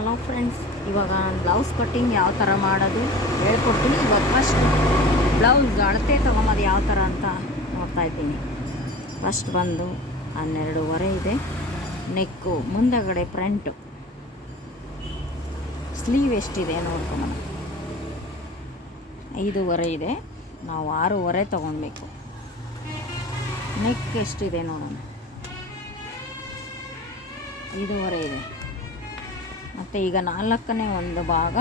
Hello friends, ಇವಾಗ ನಾನು blouse cutting ಯಾವ ಥರ ಮಾಡೋದು ಹೇಳ್ಕೊಡ್ತೀನಿ. ಇವಾಗ ಫಸ್ಟ್ ಬ್ಲೌಸ್ ಅಳತೆ ತೊಗೊಂಬೋದು ಯಾವ ಥರ ಅಂತ ನೋಡ್ತಾ ಇದ್ದೀನಿ. ಫಸ್ಟ್ ಬಂದು 12.5 ಇದೆ. ನೆಕ್ಕು ಮುಂದಗಡೆ ಫ್ರಂಟು ಸ್ಲೀವ್ ಎಷ್ಟಿದೆ ನೋಡ್ಕೊಂಬ. 5.5 ಇದೆ. ನಾವು 6.5 ತೊಗೊಳ್ಬೇಕು. ನೆಕ್ ಎಷ್ಟಿದೆ ನೋಡೋಣ. 5.5 ಇದೆ. ಮತ್ತು ಈಗ 4ನೇ ಒಂದು ಭಾಗ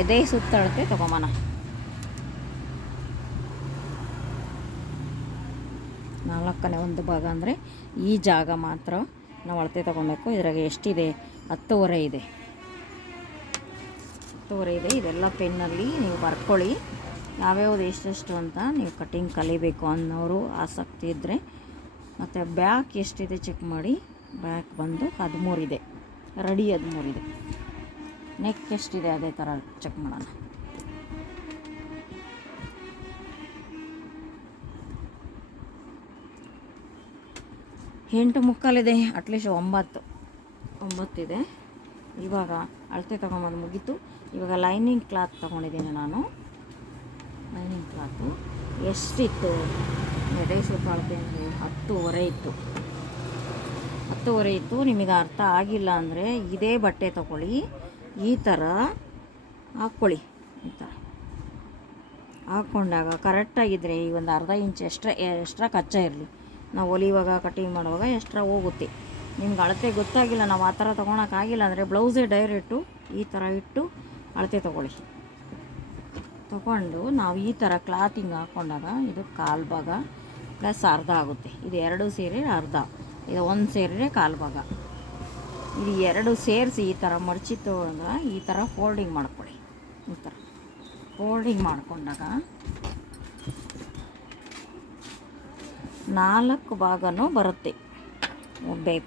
ಎದೆ ಸುತ್ತಳತೆ ತೊಗೊಂಬನ. 4ನೇ ಒಂದು ಭಾಗ ಅಂದರೆ ಈ ಜಾಗ ಮಾತ್ರ ನಾವು ಅಳತೆ ತೊಗೊಬೇಕು. ಇದ್ರಾಗ ಎಷ್ಟಿದೆ? 10.5 ಇದೆ. 10.5 ಇದೆ. ಇದೆಲ್ಲ ಪೆನ್ನಲ್ಲಿ ನೀವು ಬರ್ಕೊಳ್ಳಿ, ಯಾವ್ಯಾವ್ದು ಎಷ್ಟೆಷ್ಟು ಅಂತ. ನೀವು ಕಟ್ಟಿಂಗ್ ಕಲಿಬೇಕು ಅನ್ನೋರು ಆಸಕ್ತಿ ಇದ್ದರೆ. ಮತ್ತು ಬ್ಯಾಕ್ ಎಷ್ಟಿದೆ ಚೆಕ್ ಮಾಡಿ. ಬ್ಯಾಕ್ ಬಂದು 13 ಇದೆ. ರೆಡಿ 13 ಇದೆ. ನೆಕ್ ಎಷ್ಟಿದೆ ಅದೇ ಥರ ಚೆಕ್ ಮಾಡೋಣ. ಎಂಟು ಮುಕ್ಕಾಲಿದೆ. ಅಟ್ಲೀಸ್ಟ್ 9 ಇದೆ. ಇವಾಗ ಅಳತೆ ತೊಗೊಂಬಂದು ಮುಗೀತು. ಇವಾಗ ಲೈನಿಂಗ್ ಕ್ಲಾತ್ ತೊಗೊಂಡಿದ್ದೀನಿ ನಾನು. ಲೈನಿಂಗ್ ಕ್ಲಾತು ಎಷ್ಟಿತ್ತು ಎದೆ ಸುತ್ತ ಅಳತೆ ಅಂದರೆ 10.5 ಇತ್ತು. 10.5 ಇತ್ತು. ನಿಮಗೆ ಅರ್ಥ ಆಗಿಲ್ಲ ಅಂದರೆ ಇದೇ ಬಟ್ಟೆ ತೊಗೊಳ್ಳಿ, ಈ ಥರ ಹಾಕ್ಕೊಳ್ಳಿ. ಈ ಥರ ಹಾಕ್ಕೊಂಡಾಗ ಕರೆಕ್ಟಾಗಿದ್ದರೆ ಈ ಒಂದು ಅರ್ಧ ಇಂಚ್ ಎಕ್ಸ್ಟ್ರಾ ಕಚ್ಚಾ ಇರಲಿ. ನಾವು ಹೊಲಿಯುವಾಗ ಕಟ್ಟಿಂಗ್ ಮಾಡುವಾಗ ಎಕ್ಸ್ಟ್ರಾ ಹೋಗುತ್ತೆ. ನಿಮ್ಗೆ ಅಳತೆ ಗೊತ್ತಾಗಿಲ್ಲ, ನಾವು ಆ ಥರ ತೊಗೊಳಕ್ಕಾಗಿಲ್ಲ ಅಂದರೆ ಬ್ಲೌಸೇ ಡೈರೆಕ್ಟು ಈ ಥರ ಇಟ್ಟು ಅಳತೆ ತೊಗೊಳ್ಳಿ. ತೊಗೊಂಡು ನಾವು ಈ ಥರ ಕ್ಲಾತಿಂಗ್ ಹಾಕ್ಕೊಂಡಾಗ ಇದು 1/4 ಭಾಗ ಪ್ಲಸ್ ಅರ್ಧ ಆಗುತ್ತೆ. ಇದು 2 ಸೇರಿ ಅರ್ಧ, ಇದು 1 ಸೇರಿದ್ರೆ 1/4 ಭಾಗ. ಇದು 2 ಸೇರಿಸಿ ಈ ಥರ ಮಡಚಿ ತೊಗೊಂಡಾಗ ಈ ಥರ ಫೋಲ್ಡಿಂಗ್ ಮಾಡ್ಕೊಳ್ಳಿ. ಈ ಥರ ಫೋಲ್ಡಿಂಗ್ ಮಾಡ್ಕೊಂಡಾಗ 4 ಭಾಗನೂ ಬರುತ್ತೆ.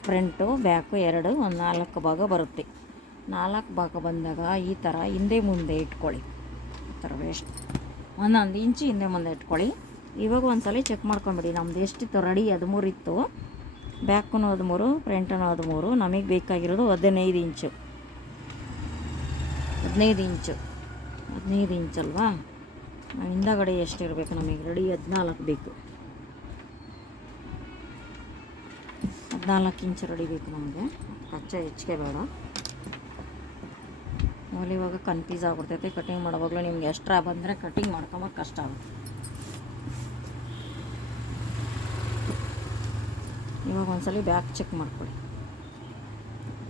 ಫ್ರಂಟು ಬ್ಯಾಕು 2 ಒಂದು 4 ಭಾಗ ಬರುತ್ತೆ. 4 ಭಾಗ ಬಂದಾಗ ಈ ಥರ ಹಿಂದೆ ಮುಂದೆ ಇಟ್ಕೊಳ್ಳಿ. ಈ ಥರ ವೇಸ್ಟ್ 1 ಇಂಚು ಹಿಂದೆ ಮುಂದೆ ಇಟ್ಕೊಳ್ಳಿ. ಇವಾಗ ಒಂದು ಸಲ ಚೆಕ್ ಮಾಡ್ಕೊಂಬಿಡಿ. ನಮ್ಮದು ಎಷ್ಟಿತ್ತು? ರೆಡಿ 13 ಇತ್ತು. Back 13, front 13. ನಮಗೆ ಬೇಕಾಗಿರೋದು 15 ಇಂಚು. 15 ಇಂಚಲ್ವಾ? ಹಿಂದಗಡೆ ಎಷ್ಟಿರಬೇಕು ನಮಗೆ? ರೆಡಿ 14 ಬೇಕು. 14 ಇಂಚು ರೆಡಿ ಬೇಕು ನಮಗೆ. ಕಚ್ಚಾ ಹೆಚ್ಚಿಗೆ ಬೇಡ. ಆಮೇಲೆ ಇವಾಗ ಕನ್ಫ್ಯೂಸ್ ಆಗ್ಬಿಡ್ತೈತೆ. ಕಟಿಂಗ್ ಮಾಡೋವಾಗಲೂ ನಿಮ್ಗೆ ಎಕ್ಸ್ಟ್ರಾ ಬಂದರೆ ಕಟಿಂಗ್ ಮಾಡ್ಕೊಂಬೋದು ಕಷ್ಟ ಆಗುತ್ತೆ. ಇವಾಗ ಒಂದ್ಸಲ ಬ್ಯಾಕ್ ಚೆಕ್ ಮಾಡ್ಕೊಳ್ಳಿ.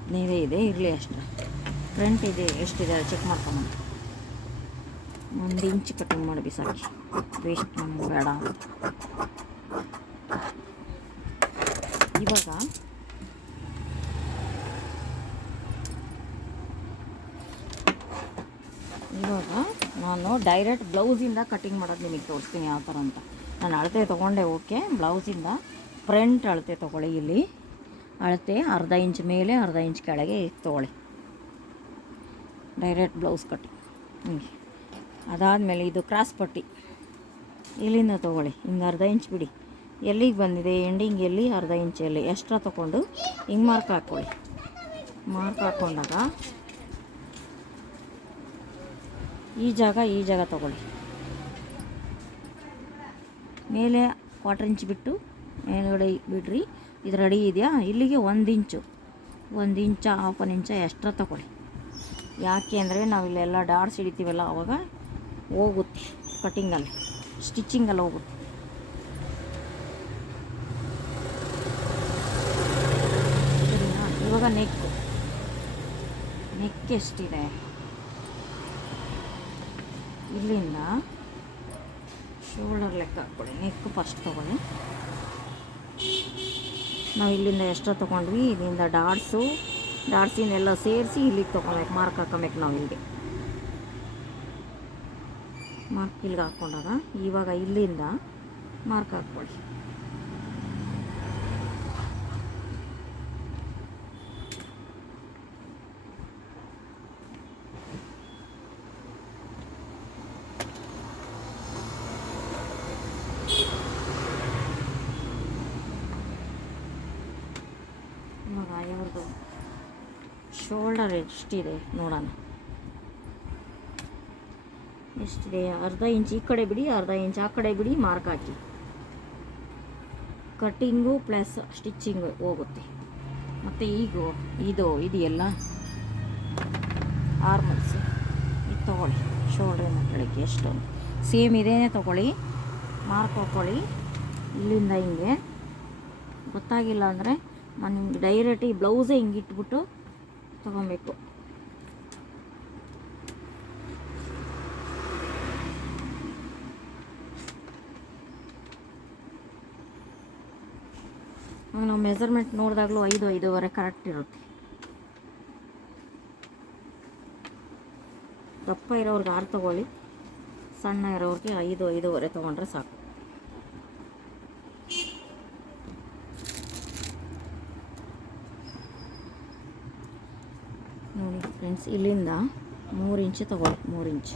15 ಇದೆ, ಇರಲಿ ಅಷ್ಟೇ. ಫ್ರಂಟ್ ಇದೆ ಎಷ್ಟಿದೆ ಅದು ಚೆಕ್ ಮಾಡ್ಕೊಂಬಂದು 1 ಇಂಚ್ ಕಟಿಂಗ್ ಮಾಡಿ ಬಿಸಾಕಿ. ವೇಸ್ಟ್ ನಮಗೆ ಬೇಡ. ಇವಾಗ ನಾನು ಡೈರೆಕ್ಟ್ ಬ್ಲೌಸಿಂದ ಕಟಿಂಗ್ ಮಾಡೋದು ನಿಮಗೆ ತೋರಿಸ್ತೀನಿ ಯಾವ ಥರ ಅಂತ. ನಾನು ಅಳತೆ ತೊಗೊಂಡೆ, ಓಕೆ. ಬ್ಲೌಸಿಂದ ಫ್ರಂಟ್ ಅಳತೆ ತೊಗೊಳ್ಳಿ. ಇಲ್ಲಿ ಅಳತೆ ಅರ್ಧ ಇಂಚ್ ಮೇಲೆ ಅರ್ಧ ಇಂಚ್ ಕೆಳಗೆ ತೊಗೊಳ್ಳಿ. ಡೈರೆಕ್ಟ್ ಬ್ಲೌಸ್ ಕಟ್ಟಿಂಗ್ ಹಿಂಗೆ. ಅದಾದಮೇಲೆ ಇದು ಕ್ರಾಸ್ ಪಟ್ಟಿ ಇಲ್ಲಿಂದ ತೊಗೊಳ್ಳಿ. ಹಿಂಗೆ ಅರ್ಧ ಇಂಚ್ ಬಿಡಿ. ಎಲ್ಲಿಗೆ ಬಂದಿದೆ ಎಂಡಿಂಗ್ ಎಲ್ಲಿ, ಅರ್ಧ ಇಂಚಲ್ಲಿ ಎಕ್ಸ್ಟ್ರಾ ತೊಗೊಂಡು ಹಿಂಗೆ ಮಾರ್ಕ್ ಹಾಕ್ಕೊಳ್ಳಿ. ಮಾರ್ಕ್ ಹಾಕ್ಕೊಂಡಾಗ ಈ ಜಾಗ ತೊಗೊಳ್ಳಿ. ಮೇಲೆ 1/4 ಇಂಚ್ ಬಿಟ್ಟು ಮೇಲ್ಗಡೆ ಬಿಡ್ರಿ. ಇದು ರೆಡಿ ಇದೆಯಾ? ಇಲ್ಲಿಗೆ 1 ಇಂಚು 1/2 ಇಂಚ ಎಕ್ಸ್ಟ್ರಾ ತೊಗೊಳ್ಳಿ. ಯಾಕೆ ಅಂದರೆ ನಾವಿಲ್ಲೆಲ್ಲ ಡಾಟ್ಸ್ ಹಿಡಿತೀವಲ್ಲ, ಆವಾಗ ಹೋಗುತ್ತೆ ಕಟ್ಟಿಂಗಲ್ಲಿ, ಸ್ಟಿಚ್ಚಿಂಗಲ್ಲಿ ಹೋಗುತ್ತೆ. ಸರಿನಾ? ಇವಾಗ ನೆಕ್ ಎಷ್ಟಿದೆ? ಇಲ್ಲಿಂದ ಶೋಲ್ಡರ್ ಲೆಕ್ಕ ಹಾಕ್ಕೊಳ್ಳಿ. ನೆಕ್ ಫಸ್ಟ್ ತೊಗೊಳ್ಳಿ. ನಾವು ಇಲ್ಲಿಂದ ಎಷ್ಟು ತೊಗೊಂಡ್ವಿ, ಇಲ್ಲಿಂದ ಡಾಟ್ಸಿನೆಲ್ಲ ಸೇರಿಸಿ ಇಲ್ಲಿಗೆ ತೊಗೊಳ್ಬೇಕು. ಮಾರ್ಕ್ ಹಾಕೊಬೇಕು. ನಾವು ಇಲ್ಲಿಗೆ ಮಾರ್ಕ್ ಇಲ್ಲಿಗೆ ಹಾಕ್ಕೊಂಡಾಗ ಇವಾಗ ಇಲ್ಲಿಂದ ಮಾರ್ಕ್ ಹಾಕ್ಕೊಳ್ಳಿ. ಶೋಲ್ಡರ್ ಎಷ್ಟಿದೆ ನೋಡೋಣ. ಎಷ್ಟಿದೆ? ಅರ್ಧ ಇಂಚ್ ಈ ಕಡೆ ಬಿಡಿ, ಅರ್ಧ ಇಂಚ್ ಆ ಕಡೆ ಬಿಡಿ, ಮಾರ್ಕ್ ಹಾಕಿ. ಕಟ್ಟಿಂಗು ಪ್ಲಸ್ ಸ್ಟಿಚ್ಚಿಂಗು ಹೋಗುತ್ತೆ. ಮತ್ತು ಈಗ ಇದೆಯಲ್ಲ ಆರ್ಮಲ್ಸ್, ಇದು ತೊಗೊಳ್ಳಿ. ಶೋಲ್ಡ್ರಿನ ಕೆಳಗೆ ಎಷ್ಟೊಂದು ಸೇಮ್ ಇದೇನೇ ತೊಗೊಳ್ಳಿ, ಮಾರ್ಕ್ ಹಾಕ್ಕೊಳ್ಳಿ. ಇಲ್ಲಿಂದ ಹಿಂಗೆ ಗೊತ್ತಾಗಿಲ್ಲ ಅಂದರೆ ನಾನು ನಿಮ್ಗೆ ಡೈರೆಕ್ಟ್ ಈ ಬ್ಲೌಸೇ ಹಿಂಗೆ ಇಟ್ಬಿಟ್ಟು ತೊಗೊಬೇಕು. ನಾವು ಮೆಜರ್ಮೆಂಟ್ ನೋಡಿದಾಗಲೂ 5-5.5 ಕರೆಕ್ಟ್ ಇರುತ್ತೆ. ದಪ್ಪ ಇರೋರ್ಗೆ 6 ತೊಗೊಳ್ಳಿ, ಸಣ್ಣ ಇರೋರಿಗೆ 5-5.5 ತೊಗೊಂಡ್ರೆ ಸಾಕು. ನೋಡಿ ಫ್ರೆಂಡ್ಸ್, ಇಲ್ಲಿಂದ 3 ಇಂಚು ತೊಗೊಳ್ಳಿ, 3 ಇಂಚ್.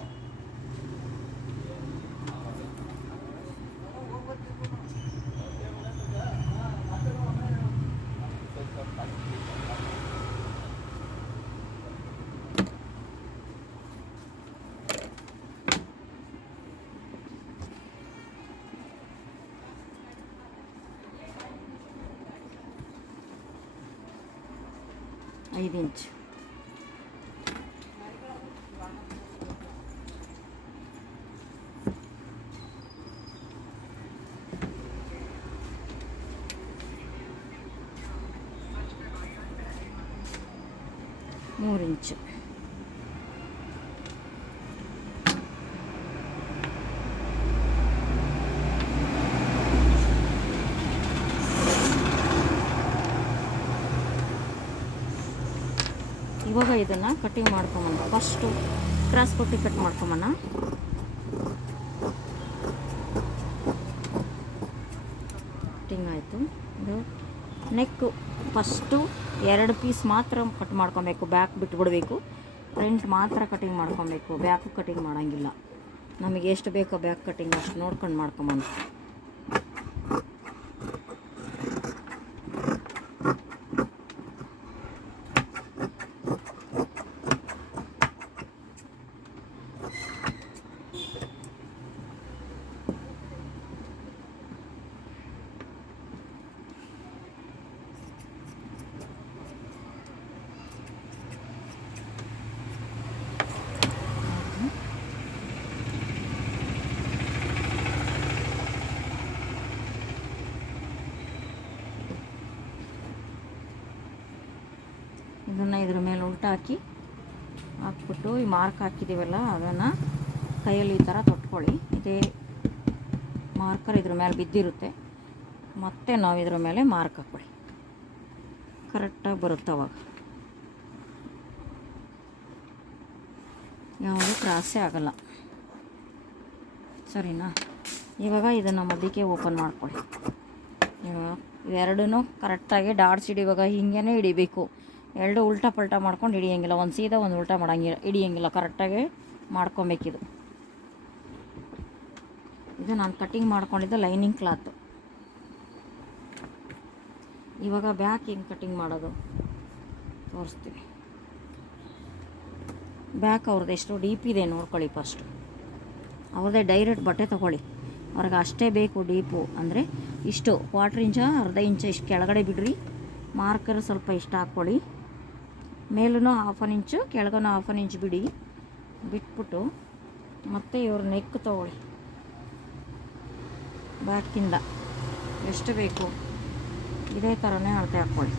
ಐದು ಇಂಚ್. ಮೂರು ಇಂಚು. ಇವಾಗ ಇದನ್ನು ಕಟ್ಟಿಂಗ್ ಮಾಡ್ಕೊಂಬಂದು ಫಸ್ಟು ಕ್ರಾಸ್ ಕೊಟ್ಟು ಕಟ್ ಮಾಡ್ಕೊಂಬಣ. ಕಟ್ಟಿಂಗ್ ಆಯಿತು. ಇದು ನೆಕ್ಕು ಫಸ್ಟು 2 ಪೀಸ್ ಮಾತ್ರ ಕಟ್ ಮಾಡ್ಕೊಬೇಕು, ಬ್ಯಾಕ್ ಬಿಟ್ಬಿಡಬೇಕು. ಫ್ರಂಟ್ ಮಾತ್ರ ಕಟಿಂಗ್ ಮಾಡ್ಕೊಬೇಕು, ಬ್ಯಾಕು ಕಟಿಂಗ್ ಮಾಡೋಂಗಿಲ್ಲ. ನಮಗೆ ಎಷ್ಟು ಬೇಕೋ ಬ್ಯಾಕ್ ಕಟಿಂಗ್ ಅಷ್ಟು ನೋಡ್ಕೊಂಡು ಮಾಡ್ಕೊಂಬಂದು. ಇದನ್ನು ಇದ್ರ ಮೇಲೆ ಉಲ್ಟಾ ಹಾಕ್ಬಿಟ್ಟು ಈ ಮಾರ್ಕ್ ಹಾಕಿದ್ದೀವಲ್ಲ ಅದನ್ನು ಕೈಯಲ್ಲಿ ಈ ಥರ ತೊಟ್ಕೊಳ್ಳಿ. ಇದೇ ಮಾರ್ಕರ್ ಇದ್ರ ಮೇಲೆ ಬಿದ್ದಿರುತ್ತೆ, ಮತ್ತೆ ನಾವು ಇದ್ರ ಮೇಲೆ ಮಾರ್ಕ್ ಹಾಕ್ಕೊಳ್ಳಿ. ಕರೆಕ್ಟಾಗಿ ಬರುತ್ತೆ ಅವಾಗ, ಯಾವುದೂ ಕ್ರಾಸೇ ಆಗಲ್ಲ. ಸರಿನಾ? ಇವಾಗ ಇದನ್ನು ಮಧ್ಯಕ್ಕೆ ಓಪನ್ ಮಾಡ್ಕೊಳ್ಳಿ. ಇವಾಗ ಇವೆರಡೂ ಕರೆಕ್ಟಾಗಿ ಡಾಟ್ಸ್ ಹಿಡಿಯುವಾಗ ಹಿಂಗೇ ಹಿಡಿಬೇಕು. 2 ಉಲ್ಟಾ ಪಲ್ಟಾ ಮಾಡ್ಕೊಂಡು ಹಿಡಿಯೋಂಗಿಲ್ಲ, ಒಂದು ಸೀದಾ ಒಂದು ಉಲ್ಟಾ ಮಾಡೋಂಗಿಲ್ಲ, ಹಿಡಿಯೋಂಗಿಲ್ಲ. ಕರೆಕ್ಟಾಗಿ ಮಾಡ್ಕೊಬೇಕಿದು. ಇದು ನಾನು ಕಟ್ಟಿಂಗ್ ಮಾಡ್ಕೊಂಡಿದ್ದು ಲೈನಿಂಗ್ ಕ್ಲಾತು. ಇವಾಗ ಬ್ಯಾಕ್ ಹೆಂಗೆ ಕಟ್ಟಿಂಗ್ ಮಾಡೋದು ತೋರಿಸ್ತೀವಿ. ಬ್ಯಾಕ್ ಅವ್ರದ್ದು ಎಷ್ಟು ಡೀಪ್ ಇದೆ ನೋಡ್ಕೊಳ್ಳಿ. ಫಸ್ಟು ಅವ್ರದ್ದೇ ಡೈರೆಕ್ಟ್ ಬಟ್ಟೆ ತೊಗೊಳ್ಳಿ. ಅವ್ರಿಗೆ ಅಷ್ಟೇ ಬೇಕು ಡೀಪು ಅಂದರೆ ಇಷ್ಟು 1/4 ಇಂಚ, ಅರ್ಧ ಇಂಚ ಇಷ್ಟು ಕೆಳಗಡೆ ಬಿಡ್ರಿ. ಮಾರ್ಕರ್ ಸ್ವಲ್ಪ ಇಷ್ಟ ಹಾಕ್ಕೊಳ್ಳಿ. ಮೇಲೂ 1/2 ಇಂಚು, ಕೆಳಗೂ 1/2 ಇಂಚ್ ಬಿಟ್ಬಿಟ್ಟು ಮತ್ತೆ ಇವ್ರ ನೆಕ್ ತೊಗೊಳ್ಳಿ. ಬ್ಯಾಕಿಂದ ಎಷ್ಟು ಬೇಕು ಇದೇ ಥರನೇ ಅಳತೆ ಹಾಕ್ಕೊಳ್ಳಿ.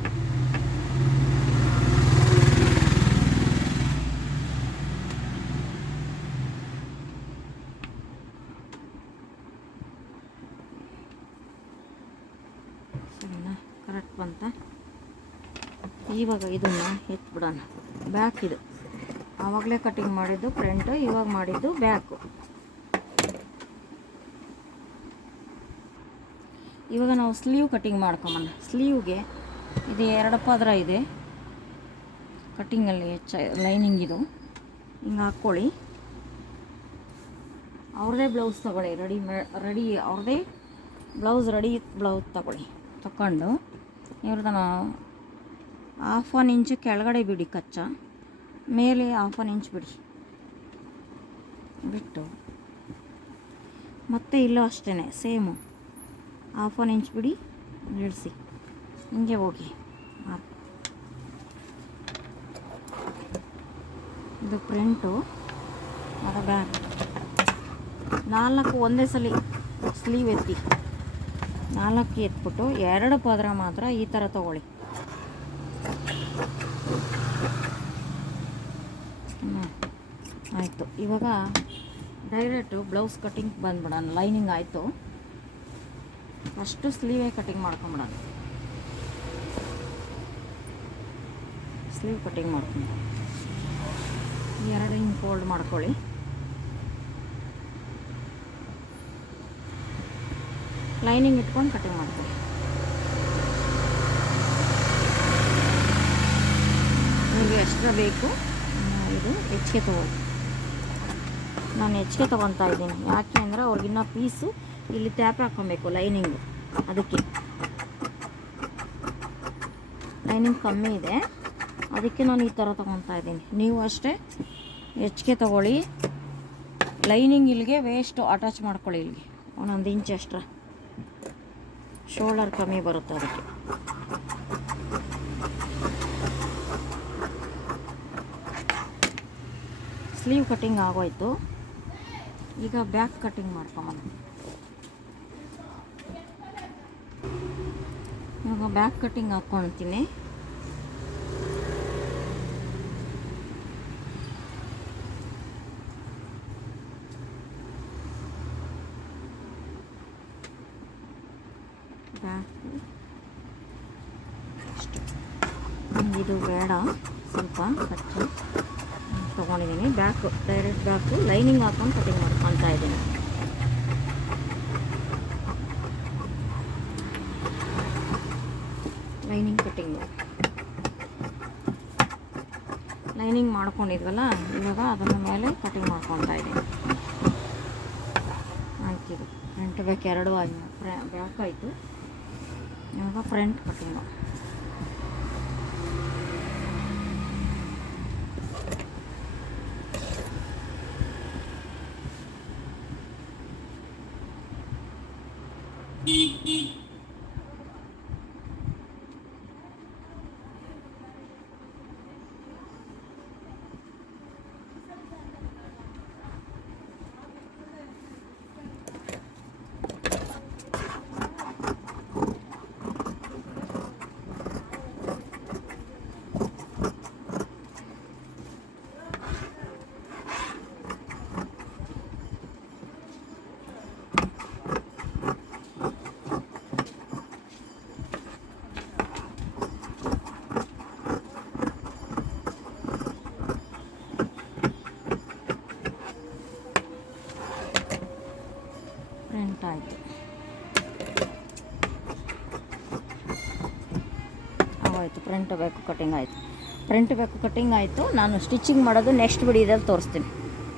ಸರಿನಾ? ಕರೆಕ್ಟ್ ಬಂತ? ಇವಾಗ ಇದನ್ನು ಎತ್ಬಿಡೋಣ. ಬ್ಯಾಕ್ ಇದು ಆವಾಗಲೇ ಕಟಿಂಗ್ ಮಾಡಿದ್ದು ಫ್ರಂಟು, ಇವಾಗ ಮಾಡಿದ್ದು ಬ್ಯಾಕು. ಇವಾಗ ನಾವು ಸ್ಲೀವ್ ಕಟಿಂಗ್ ಮಾಡ್ಕೊಂಬಣ. ಸ್ಲೀವ್ಗೆ ಇದು 2 ಪದರ ಇದೆ ಕಟ್ಟಿಂಗಲ್ಲಿ, ಲೈನಿಂಗ್ ಇದು ಹಿಂಗೆ ಹಾಕ್ಕೊಳ್ಳಿ. ಅವ್ರದ್ದೇ ಬ್ಲೌಸ್ ತೊಗೊಳ್ಳಿ, ರೆಡಿ ಅವ್ರದ್ದೇ ಬ್ಲೌಸ್ ತಗೊಳ್ಳಿ. ತಗೊಂಡು ಇವ್ರದ್ದು 1/2 ಇಂಚ್ ಕೆಳಗಡೆ ಬಿಡಿ ಕಚ್ಚಾ, ಮೇಲೆ 1/2 ಇಂಚ್ ಬಿಟ್ಟು ಮತ್ತೆ ಇಲ್ಲೂ ಅಷ್ಟೇ ಸೇಮು 1/2 ಇಂಚ್ ಬಿಡಿ, ಇಳಿಸಿ ಹಿಂಗೆ ಹೋಗಿ. ಇದು ಪ್ರಿಂಟು, ಅದು ಬ್ಯಾಕ್. 4 ಒಂದೇ ಸಲ ಸ್ಲೀವ್ ಎತ್ತಿ, 4 ಎತ್ಬಿಟ್ಟು 2 ಪದರ ಮಾತ್ರ ಈ ಥರ ತೊಗೊಳ್ಳಿ. ಆಯಿತು. ಇವಾಗ ಡೈರೆಕ್ಟು ಬ್ಲೌಸ್ ಕಟ್ಟಿಂಗ್ ಬಂದ್ಬಿಡೋಣ. ಲೈನಿಂಗ್ ಆಯಿತು, ಫಸ್ಟು ಸ್ಲೀವೇ ಕಟ್ಟಿಂಗ್ ಮಾಡ್ಕೊಂಬಿಡೋಣ. ಸ್ಲೀವ್ ಕಟ್ಟಿಂಗ್ ಮಾಡ್ಕೊಂಡು 2 ಹಿಂಗೆ ಫೋಲ್ಡ್ ಮಾಡ್ಕೊಳ್ಳಿ. ಲೈನಿಂಗ್ ಇಟ್ಕೊಂಡು ಕಟ್ಟಿಂಗ್ ಮಾಡ್ಕೊಳ್ಳಿ. ನಿಮಗೆ ಎಕ್ಸ್ಟ್ರಾ ಬೇಕು ಇದು ಹೆಚ್ಚಿಗೆ ತೊಗೊಳ್ಳಿ. ನಾನು ಹೆಚ್ಚಿಗೆ ತೊಗೊತಾ ಇದ್ದೀನಿ, ಯಾಕೆ ಅಂದರೆ ಅವ್ರಿಗಿನ್ನ ಪೀಸು ಇಲ್ಲಿ ಟ್ಯಾಪ್ ಹಾಕ್ಕೊಬೇಕು ಲೈನಿಂಗು, ಅದಕ್ಕೆ ಲೈನಿಂಗ್ ಕಮ್ಮಿ ಇದೆ, ಅದಕ್ಕೆ ನಾನು ಈ ಥರ ತೊಗೊತಾ ಇದ್ದೀನಿ. ನೀವು ಅಷ್ಟೇ ಹೆಚ್ಚಿಗೆ ತೊಗೊಳ್ಳಿ. ಲೈನಿಂಗ್ ಇಲ್ಲಿಗೆ ವೇಸ್ಟು ಅಟ್ಯಾಚ್ ಮಾಡ್ಕೊಳ್ಳಿ, ಇಲ್ಲಿಗೆ 1 ಇಂಚ್ ಎಕ್ಸ್ಟ್ರಾ, ಶೋಲ್ಡರ್ ಕಮ್ಮಿ ಬರುತ್ತೆ ಅದಕ್ಕೆ. ಸ್ಲೀವ್ ಕಟ್ಟಿಂಗ್ ಆಗೋಯ್ತು. ಈಗ ಬ್ಯಾಕ್ ಕಟ್ಟಿಂಗ್ ಮಾಡ್ಕೊಂಬ. ಇವಾಗ ಬ್ಯಾಕ್ ಕಟ್ಟಿಂಗ್ ಹಾಕ್ಕೊಳ್ತೀನಿ. ಬ್ಯಾಕು ಇದು ಬೇಡ, ಸ್ವಲ್ಪ ಕಚ್ಚು ತೊಗೊಂಡಿದ್ದೀನಿ. ಬ್ಯಾಕು ಡೈರೆಕ್ಟ್ ಬ್ಯಾಕು ಲೈನಿಂಗ್ ಹಾಕ್ಕೊಂಡು ಕಟ್ಟಿಂಗ್ ಮಾಡ್ಕೊತಾ ಇದ್ದೀನಿ. ಲೈನಿಂಗ್ ಕಟ್ಟಿಂಗ್ ಲೈನಿಂಗ್ ಮಾಡ್ಕೊಂಡಿದ್ವಲ್ಲ, ಇವಾಗ ಅದರ ಮೇಲೆ ಕಟ್ಟಿಂಗ್ ಮಾಡ್ಕೊತಾ ಇದ್ದೀನಿ. ಆಯ್ತಿದು ಫ್ರಂಟ್ ಬ್ಯಾಕ್ 2 ಆಗಿ ಬ್ಯಾಕ್ ಆಯಿತು. ಇವಾಗ ಫ್ರಂಟ್ ಕಟ್ಟಿಂಗು. ಫ್ರಂಟ್ ಆಯಿತು, ಆಗೋಯ್ತು. ಫ್ರಂಟ್ ಬ್ಯಾಕು ಕಟ್ಟಿಂಗ್ ಆಯಿತು. ಫ್ರಂಟ್ ಬ್ಯಾಕು ಕಟ್ಟಿಂಗ್ ಆಯಿತು. ನಾನು ಸ್ಟಿಚಿಂಗ್ ಮಾಡೋದು ನೆಕ್ಸ್ಟ್ ವಿಡಿಯೋದಲ್ಲಿ ತೋರಿಸ್ತೀನಿ.